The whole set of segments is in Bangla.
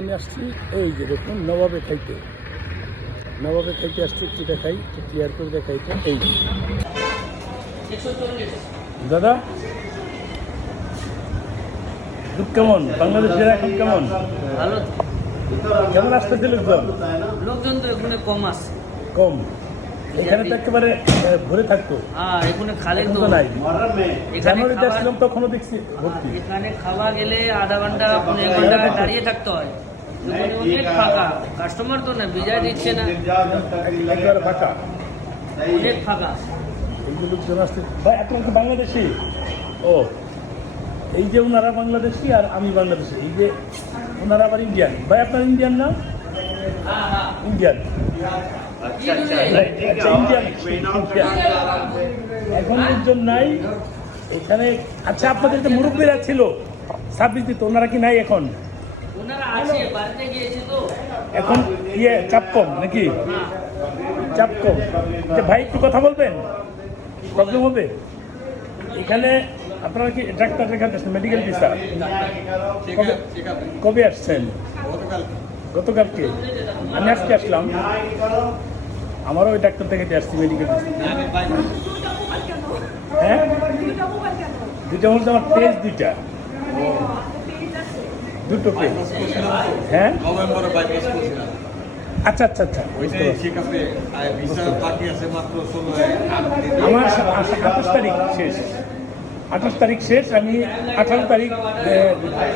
আমি আসছি এই যে দেখুন নবাবে খাইতে। নবাবে খাইতে আসছি চিটা খাই একটু ক্লিয়ার করে দেখাইতে এই। দাদা? দুধ কেমন? বাংলাদেশের এখন কেমন? ভালো। কেমন আসতেছে লোকজন? লোকজন তো এখানে কম আছে। কম। এখানে তো একেবারে ভরে থাকতো। হ্যাঁ এখানে খালি তো নাই। এখানে জানুয়ারিতে তখনও দেখছি এখানে খাওয়া গেলে আধা ঘণ্টা পনেরো ঘণ্টা দাঁড়িয়ে থাকতে হয়। এখানে অনেক ফাঁকা কাস্টমার তো না বিজয় দিচ্ছে না। একেবারে ফাঁকা। অনেক ফাঁকা। লোকজন ভাই আপনার কি বাংলাদেশি? ও এই যে ওনারা বাংলাদেশি আর আমি বাংলাদেশি এই যে ওনারা আবার ইন্ডিয়ান ভাই আপনার ইন্ডিয়ান না? ইন্ডিয়ান আচ্ছা ইন্ডিয়ান। এখন লোকজন নাই এখানে আচ্ছা আপনাদের যে মুরব্বীরা ছিল ছাব্বিশ দিত ওনারা কি নাই এখন এখন ইয়ে চাপ কম নাকি? চাপ কম। যে ভাই একটু কথা বলবেন। প্রবলেম হবে এখানে আপনারা কি ডাক্তার দেখাতে আসছেন? মেডিকেল ভিসা কবে কবে আসছেন? গতকালকে আমি আজকে আসলাম আমারও ওই ডাক্তার দেখাতে আসছি মেডিকেল হ্যাঁ? দুইটা বলতে আমার পেজ দুইটা। দুটো পেজ হ্যাঁ? আচ্ছা আচ্ছা আচ্ছা। আমার আঠাশ তারিখ শেষ। আঠাশ তারিখ শেষ, আমি আঠারো তারিখ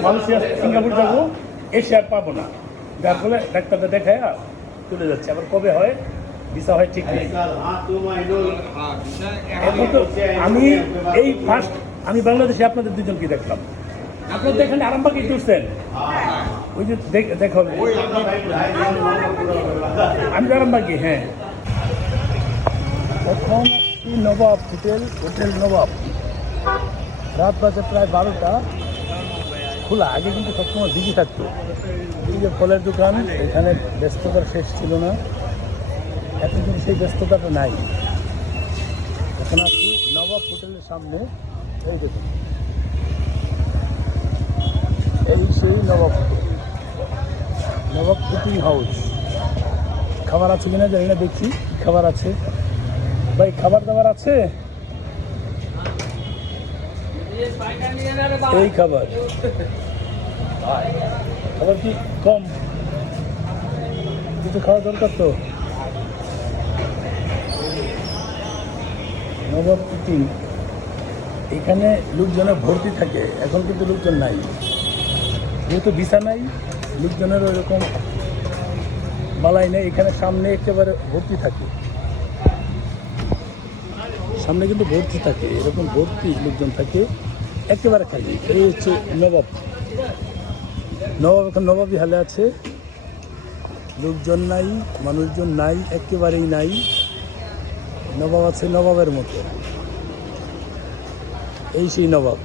মালয়েশিয়া, সিঙ্গাপুর যাব। এসে আর পাবো না। যার ফলে ডাক্তারটা দেখায় চলে যাচ্ছে। আবার কবে হয়? ভিসা হয় ঠিক নেই। আমি এই ফার্স্ট আমি বাংলাদেশে আপনাদের দুজনকে দেখলাম। আপনার তো এখানে আরামবাগে উঠছেন ওই যে দেখ- আমি আরামবাগে হ্যাঁ। আসছি নবাব হোটেল হোটেল নবাব। রাত বাজে প্রায় বারোটা। খোলা, আগে কিন্তু সবসময় বিজি থাকতো। এই যে ফলের দোকান, এখানে ব্যস্ততার শেষ ছিল না। কিন্তু সেই ব্যস্ততাটা নাই। এখন আছি নবাব হোটেলের সামনে। এই দেখুন। এই সেই নবাব নবাব কুকিং হাউস। খাবার আছে কিনা জানি না দেখছি খাবার আছে। ভাই, খাবার দাবার আছে? এই খাবার। খাবার কি কম? কিছু খাওয়া দরকার তো? নবাব এখানে লোকজনের ভর্তি থাকে, এখন কিন্তু লোকজন নাই। যেহেতু ভিসা নাই, লোকজনের ওইরকম বালাই নেই, এখানে সামনে একেবারে ভর্তি থাকে। সামনে কিন্তু ভর্তি থাকে, এরকম ভর্তি লোকজন থাকে, একেবারে খালি। এই হচ্ছে নবাব। নবাব এখন নবাবই হালে আছে। লোকজন নাই, মানুষজন নাই, একেবারেই নাই। নবাব আছে নবাবের মতো। এই সেই নবাব।